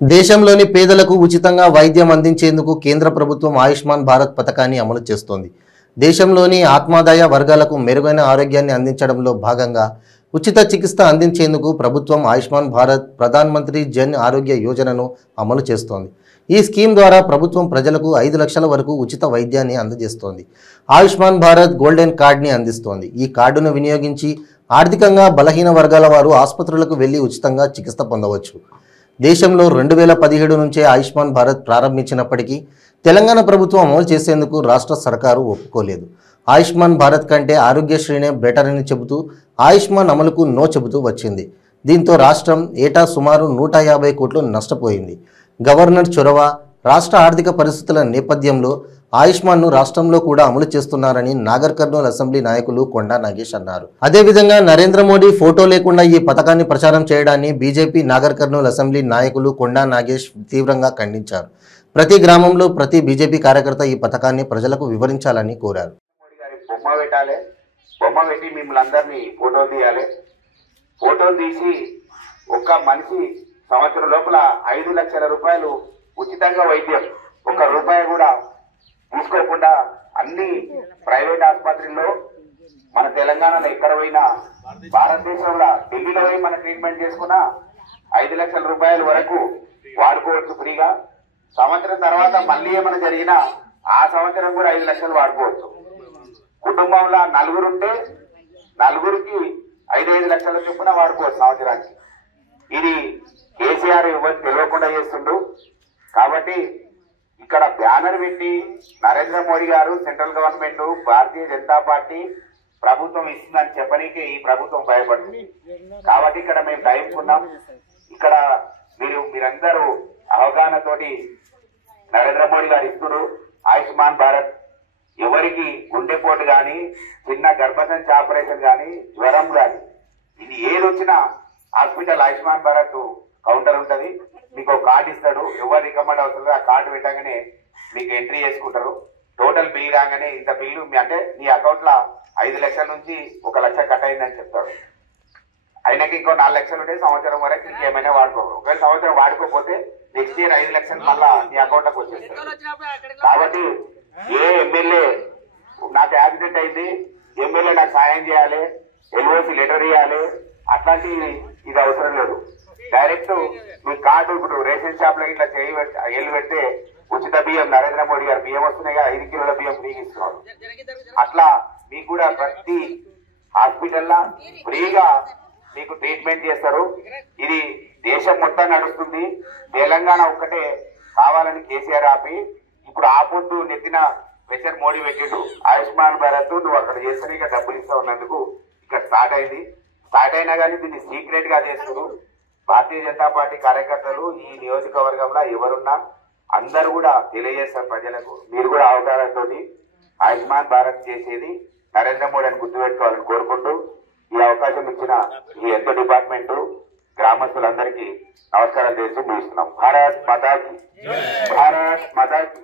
దేశంలోని పేదలకు ఉచితంగా వైద్యం అందించేందుకు కేంద్ర ప్రభుత్వం ఆయుష్మాన్ భారత్ పథకాన్ని అమలు చేస్తోంది. దేశంలోని ఆత్మాదాయ వర్గాలకు మెరుగైన ఆరోగ్యాన్ని అందించడంలో భాగంగా ఉచిత చికిత్స అందించేందుకు ప్రభుత్వం ఆయుష్మాన్ భారత్ ప్రధాన్ మంత్రి జన్ ఆరోగ్య యోజనను అమలు చేస్తోంది. ఈ స్కీమ్ ద్వారా ప్రభుత్వం ప్రజలకు 5 లక్షల వరకు ఉచిత వైద్యాన్ని అందజేస్తోంది. ఆయుష్మాన్ భారత్ గోల్డెన్ కార్డ్ని అందిస్తోంది. ఈ కార్డును వినియోగించి ఆర్థికంగా బలహీన వర్గాల వారు ఆసుపత్రులకు వెళ్లి ఉచితంగా చికిత్స పొందవచ్చు. దేశంలో 2017 నుంచే ఆయుష్మాన్ భారత్ ప్రారంభించినప్పటికీ తెలంగాణ ప్రభుత్వం అమలు చేసేందుకు రాష్ట్ర సర్కారు ఒప్పుకోలేదు. ఆయుష్మాన్ భారత్ కంటే ఆరోగ్యశ్రీనే బెటర్ అని చెబుతూ ఆయుష్మాన్ అమలుకు నో చెబుతూ వచ్చింది. దీంతో రాష్ట్రం ఏటా సుమారు 150 కోట్లు నష్టపోయింది. గవర్నర్ చొరవ, రాష్ట్ర ఆర్థిక పరిస్థితుల నేపథ్యంలో ఆయుష్మాన్ను రాష్ట్రంలో కూడా అమలు చేస్తున్నారని నాగర్ కర్నూల్ అసెంబ్లీ నాయకులు కొండా నాగేష్ అన్నారు. అదేవిధంగా నరేంద్ర మోడీ ఫోటో లేకుండా ఈ పథకాన్ని ప్రచారం చేయడాన్ని బీజేపీ నాగర్ కర్నూల్ అసెంబ్లీ నాయకులు కొండా నాగేష్ తీవ్రంగా ఖండించారు. ప్రతి గ్రామంలో ప్రతి బీజేపీ కార్యకర్త ఈ పథకాన్ని ప్రజలకు వివరించాలని కోరారు. బొమ్మ పెట్టి మిమ్మల్ని అందరినీ ఫోటో తీయాలి. ఫోటో తీసి ఒక్క మనిషి సంవత్సరం లోపల 5 లక్షల రూపాయలు ఉచితంగా వైద్యం, 1 రూపాయి కూడా తీసుకోకుండా అన్ని ప్రైవేట్ ఆసుపత్రుల్లో మన తెలంగాణలో ఎక్కడ పోయినా, భారతదేశంలో ఢిల్లీలో పోయి మన ట్రీట్మెంట్ చేసుకున్నా 5 లక్షల రూపాయల వరకు వాడుకోవచ్చు ఫ్రీగా. సంవత్సరం తర్వాత మళ్ళీ ఏమైనా జరిగినా ఆ సంవత్సరం కూడా 5 లక్షలు వాడుకోవచ్చు. కుటుంబంలో 4 ఉంటే 4కి 5 లక్షల చొప్పున వాడుకోవచ్చు సంవత్సరానికి. ఇది కేసీఆర్ ఎవరికి తెలియకుండా చేస్తుండ్రు. కాబట్టి ఇక్కడ బ్యానర్ పెట్టి నరేంద్ర మోడీ గారు, central government, Bharatiya Janata party ప్రభుత్వం ఇస్తుందని చెప్పనీకే ఈ ప్రభుత్వం భయపడుతుంది. కాబట్టి ఇక్కడ మేము టైంకున్నాం. ఇక్కడ మీరందరూ అవగాహనతోటి నరేంద్ర మోడీ గారు ఇస్తున్నారు ఆయుష్మాన్ భారత్. ఎవరికి గుండెపోటు కానీ, చిన్న గర్భసంచి ఆపరేషన్ కానీ, జ్వరం కానీ, ఇది ఏది వచ్చినా హాస్పిటల్ ఆయుష్మాన్ భారత్ కౌంటర్ ఉంటుంది. మీకు ఒక కార్డు ఇస్తాడు. ఎవరు రికమెండ్ అవుతుందో ఆ కార్డు పెట్టగానే మీకు ఎంట్రీ చేసుకుంటారు. టోటల్ బిల్ రాగానే ఇంత బిల్లు అంటే మీ అకౌంట్ లో 5 లక్షల నుంచి 1 లక్ష కట్ అయిందని చెప్తాడు. అయినాక ఇంకో 4 లక్షలు ఉంటే సంవత్సరం వరకు ఇంకేమైనా వాడుకోరు. ఒకవేళ సంవత్సరం వాడుకోకపోతే నెక్స్ట్ ఇయర్ 5 లక్షలు మళ్ళా మీ అకౌంట్ లోకి వచ్చేస్తారు. కాబట్టి ఏ ఎమ్మెల్యే నాకు యాక్సిడెంట్ అయింది, ఎమ్మెల్యే నాకు సాయం చేయాలి, ఎల్ఓసి లెటర్ ఇవ్వాలి, అట్లాంటి ఇది అవసరం లేదు. డైరెక్ట్ మీ కార్డు ఇప్పుడు రేషన్ షాప్ లో ఇట్లా ఏళ్ళు పెడితే ఉచిత బియ్యం, నరేంద్ర మోడీ గారు బియ్యం వస్తున్నాయి, 5 కిలోల బియ్యం ఫ్రీగా ఇస్తున్నారు. అట్లా మీకు కూడా ప్రతి హాస్పిటల్లో ఫ్రీగా మీకు ట్రీట్మెంట్ చేస్తారు. ఇది దేశం మొత్తం నడుస్తుంది. తెలంగాణ ఒక్కటే కావాలని కేసీఆర్ ఆపి ఇప్పుడు ఆపొద్దు నెత్తిన ప్రెషర్ మోడీ పెట్టిండు. ఆయుష్మాన్ భారత్ నువ్వు అక్కడ చేస్తే ఇక డబ్బులు ఇస్తా ఉన్నందుకు ఇక్కడ స్టార్ట్ అయింది. స్టార్ట్ అయినా కానీ దీన్ని సీక్రెట్ గా చేస్తున్నారు. భారతీయ జనతా పార్టీ కార్యకర్తలు ఈ నియోజకవర్గంలో ఎవరున్నా అందరూ కూడా తెలియజేస్తారు ప్రజలకు. మీరు కూడా అవగాహనతో ఆయుష్మాన్ భారత్ చేసేది నరేంద్ర మోడీ అని గుర్తుపెట్టుకోవాలని కోరుకుంటూ ఈ అవకాశం ఇచ్చిన ఈ హెల్త్ డిపార్ట్మెంట్ గ్రామస్తులందరికీ నమస్కారం చేసి ముగిస్తున్నాం. భారత్ మాతాకి, భారత్ మాతాకి.